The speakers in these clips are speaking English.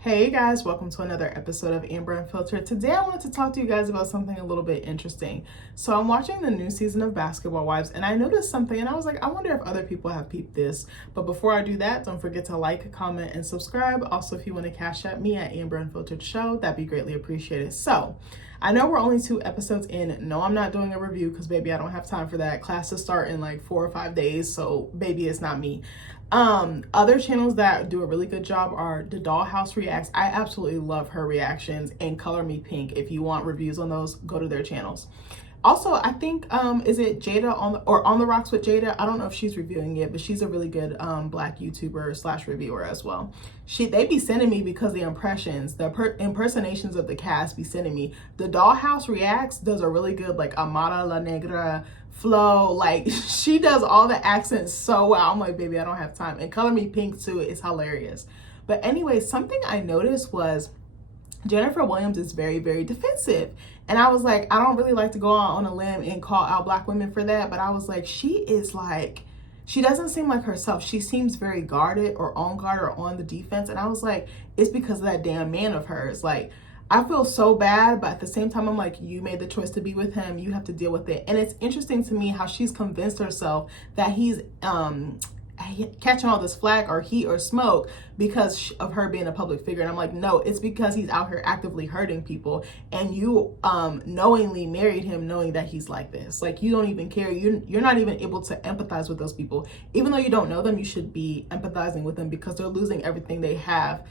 Hey guys, welcome to another episode of Amber Unfiltered. Today I wanted to talk to you guys about something a little bit interesting. So I'm watching the new season of Basketball Wives and I noticed something and I was like, I wonder if other people have peeped this. But before I do that, don't forget to like, comment, and subscribe. Also, if you want to cash at me at AmberUnfilteredShow, that'd be greatly appreciated. So I know we're only 2 episodes in. No, I'm not doing a review because baby, I don't have time for that. Classes start in like 4 or 5 days. So baby, it's not me. Other channels that do a really good job are the Dollhouse Reacts. I absolutely love her reactions, and Color Me Pink. If you want reviews on those, go to their channels. Also, I think is it Jada on the Rocks with Jada? I don't know if she's reviewing it, but she's a really good black YouTuber slash reviewer as well. They be sending me because the impressions, the impersonations of the cast be sending me. The Dollhouse Reacts does a really good like Amara La Negra flow. Like she does all the accents so well. I'm like, baby, I don't have time. And Color Me Pink too is hilarious. But anyway, something I noticed was Jennifer Williams is very, very defensive. And I was like, I don't really like to go out on a limb and call out black women for that. But I was like, she doesn't seem like herself. She seems very guarded or on guard or on the defense. And I was like, it's because of that damn man of hers. Like, I feel so bad, but at the same time, I'm like, you made the choice to be with him. You have to deal with it. And it's interesting to me how she's convinced herself that he's catching all this flack or heat or smoke because of her being a public figure. And I'm like, no, it's because he's out here actively hurting people, and you knowingly married him knowing that he's like this. Like, you don't even care. You're not even able to empathize with those people. Even though you don't know them, you should be empathizing with them because they're losing everything they have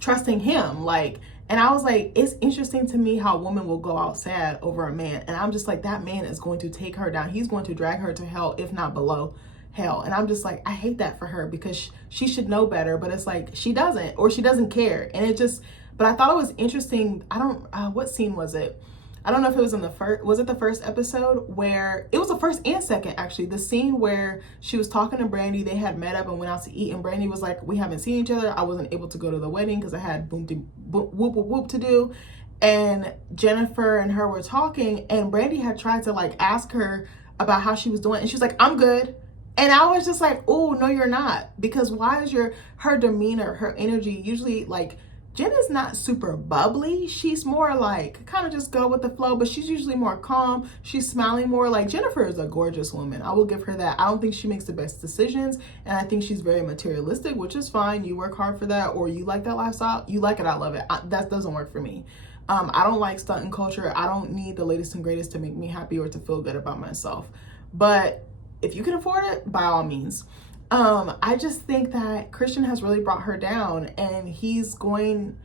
trusting him. Like, and I was like, it's interesting to me how a woman will go out sad over a man, and I'm just like, that man is going to take her down. He's going to drag her to hell, if not below hell. And I'm just like, I hate that for her because she should know better, but it's like she doesn't, or she doesn't care. And it just, but I thought it was interesting. I don't what scene was it? I don't know if it was in the first, was it the first episode? Where it was the first and second, actually. The scene where she was talking to Brandy, they had met up and went out to eat, and Brandy was like, we haven't seen each other. I wasn't able to go to the wedding because I had whoop whoop whoop to do. And Jennifer and her were talking, and Brandy had tried to like ask her about how she was doing, and she's like, I'm good. And I was just like, oh, no, you're not. Because why is her demeanor, her energy, usually like, Jenna's not super bubbly. She's more like, kind of just go with the flow, but she's usually more calm. She's smiling more. Like, Jennifer is a gorgeous woman. I will give her that. I don't think she makes the best decisions. And I think she's very materialistic, which is fine. You work hard for that, or you like that lifestyle. You like it, I love it. That doesn't work for me. I don't like stunting culture. I don't need the latest and greatest to make me happy or to feel good about myself. But if you can afford it, by all means. I just think that Christian has really brought her down, and he's going,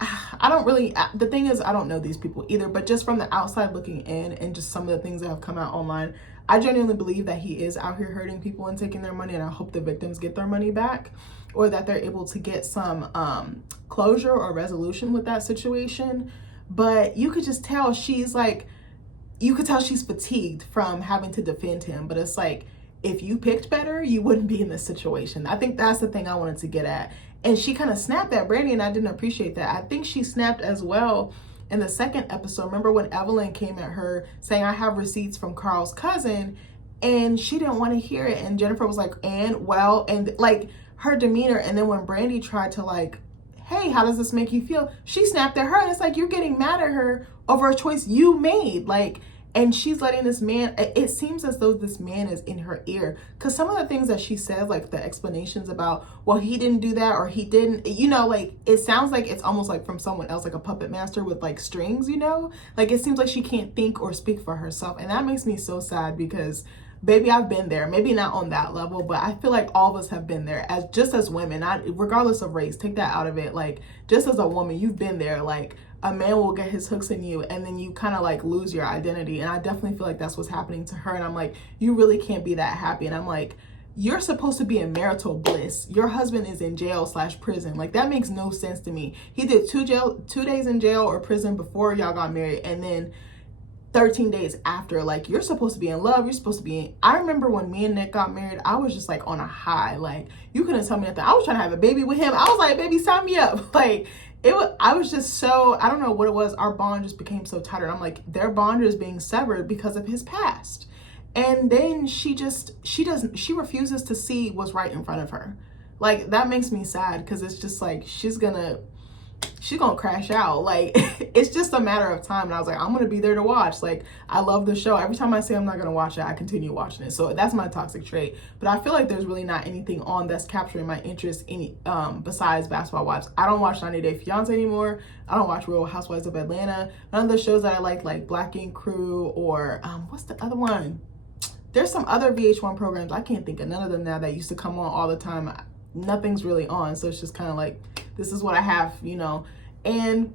the thing is, I don't know these people either, but just from the outside looking in and just some of the things that have come out online, I genuinely believe that he is out here hurting people and taking their money, and I hope the victims get their money back, or that they're able to get some closure or resolution with that situation. But you could just tell she's fatigued from having to defend him. But it's like, if you picked better, you wouldn't be in this situation. I think that's the thing I wanted to get at. And she kind of snapped at Brandy, and I didn't appreciate that. I think she snapped as well in the second episode. Remember when Evelyn came at her saying, I have receipts from Carl's cousin, and she didn't want to hear it. And Jennifer was like, and like her demeanor. And then when Brandy tried to like, hey, how does this make you feel? She snapped at her, and it's like, you're getting mad at her over a choice you made. Like, and she's letting this man, it seems as though this man is in her ear. Because some of the things that she says, like the explanations about, well, he didn't do that, or he didn't, like, it sounds like it's almost like from someone else, like a puppet master with like strings, Like, it seems like she can't think or speak for herself. And that makes me so sad because, baby, I've been there. Maybe not on that level, but I feel like all of us have been there as women, regardless of race. Take that out of it. Like, just as a woman, you've been there. Like, a man will get his hooks in you, and then you kind of like lose your identity. And I definitely feel like that's what's happening to her. And I'm like, you really can't be that happy. And I'm like, you're supposed to be in marital bliss. Your husband is in jail/prison. Like, that makes no sense to me. He did 2 days in jail or prison before y'all got married, and then 13 days after. Like, you're supposed to be in love. You're supposed to be in, I remember when me and Nick got married, I was just like on a high. Like, you couldn't tell me nothing. I was trying to have a baby with him. I was like, baby, sign me up. Like, I was just so, I don't know what it was. Our bond just became so tighter. I'm like, their bond is being severed because of his past. And then she refuses to see what's right in front of her. Like, that makes me sad because it's just like, she's gonna, she's gonna crash out. Like, it's just a matter of time. And I was like, I'm gonna be there to watch. Like, I love the show. Every time I say I'm not gonna watch it, I continue watching it. So that's my toxic trait. But I feel like there's really not anything on that's capturing my interest any besides Basketball Wives. I don't watch 90 Day Fiance anymore. I don't watch Real Housewives of Atlanta. None of the shows that I like Black Ink Crew, or what's the other one? There's some other VH1 programs. I can't think of none of them now that used to come on all the time. Nothing's really on. So it's just kind of like, this is what I have, you know. And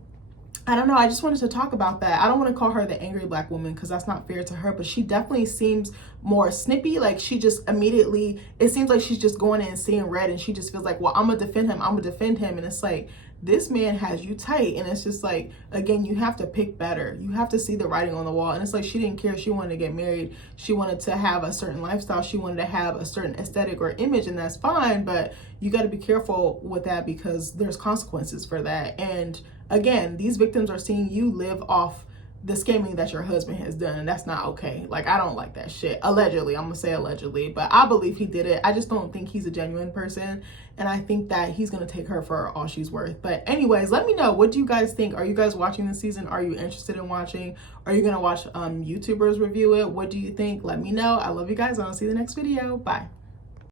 I don't know, I just wanted to talk about that. I don't want to call her the angry Black woman because that's not fair to her, but she definitely seems more snippy. Like, she just immediately, it seems like she's just going in and seeing red, and she just feels like, well, I'm gonna defend him, I'm gonna defend him. And it's like, this man has you tight. And it's just like, again, you have to pick better. You have to see the writing on the wall. And it's like, she didn't care. She wanted to get married. She wanted to have a certain lifestyle. She wanted to have a certain aesthetic or image, and that's fine. But you got to be careful with that because there's consequences for that. And again, these victims are seeing you live off the scamming that your husband has done, and that's not okay. Like, I don't like that shit. Allegedly, I'm gonna say allegedly, but I believe he did it. I just don't think he's a genuine person, and I think that he's gonna take her for all she's worth. But anyways, let me know, what do you guys think? Are you guys watching this season? Are you interested in watching? Are you gonna watch YouTubers review it? What do you think? Let me know. I love you guys, and I'll see you in the next video. Bye.